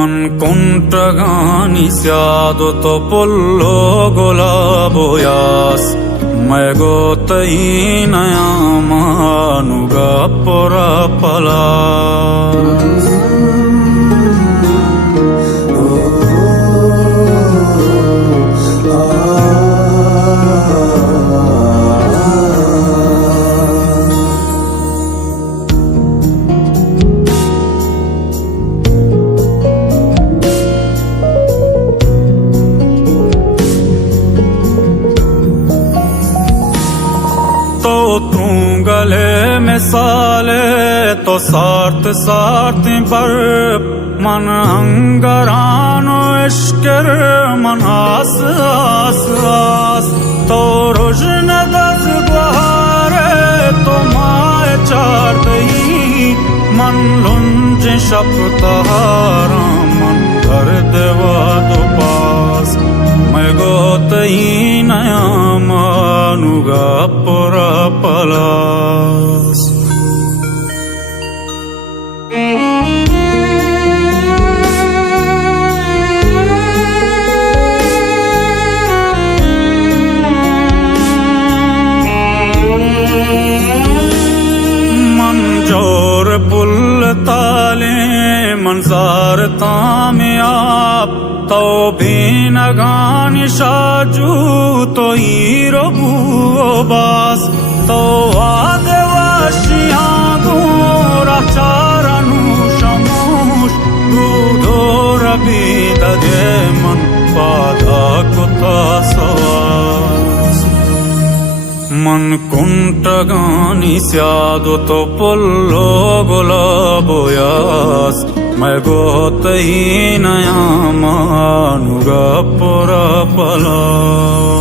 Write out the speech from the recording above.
मन कुंटगानी स्यादो तो पुल्लो गोलाबोयास मैं गोतई नया मानुगा पोरा पलास तू गले में साले तो सार्थ सार्थ पर मन अंगरानो इश्कर मन आस आस आस तो रोशन दस गुहारे तो माए चार दही मन लुंज शपतारा मन कर देवा तो पास मैं गोतई नया मानुगा पोरा पलास मन जोर पुल ताले मंजार तामे आप तो भी नगानी शाजू तो हीरो बास तो आदिवासिया गोरा चारनु शमूश दूधोर भी दगे मन पादा कुता सवास मन कुंटगानी स्यादो तो पुल्लो गोलाबोयास मैं गोतई नया मानुगा पोरा पलास।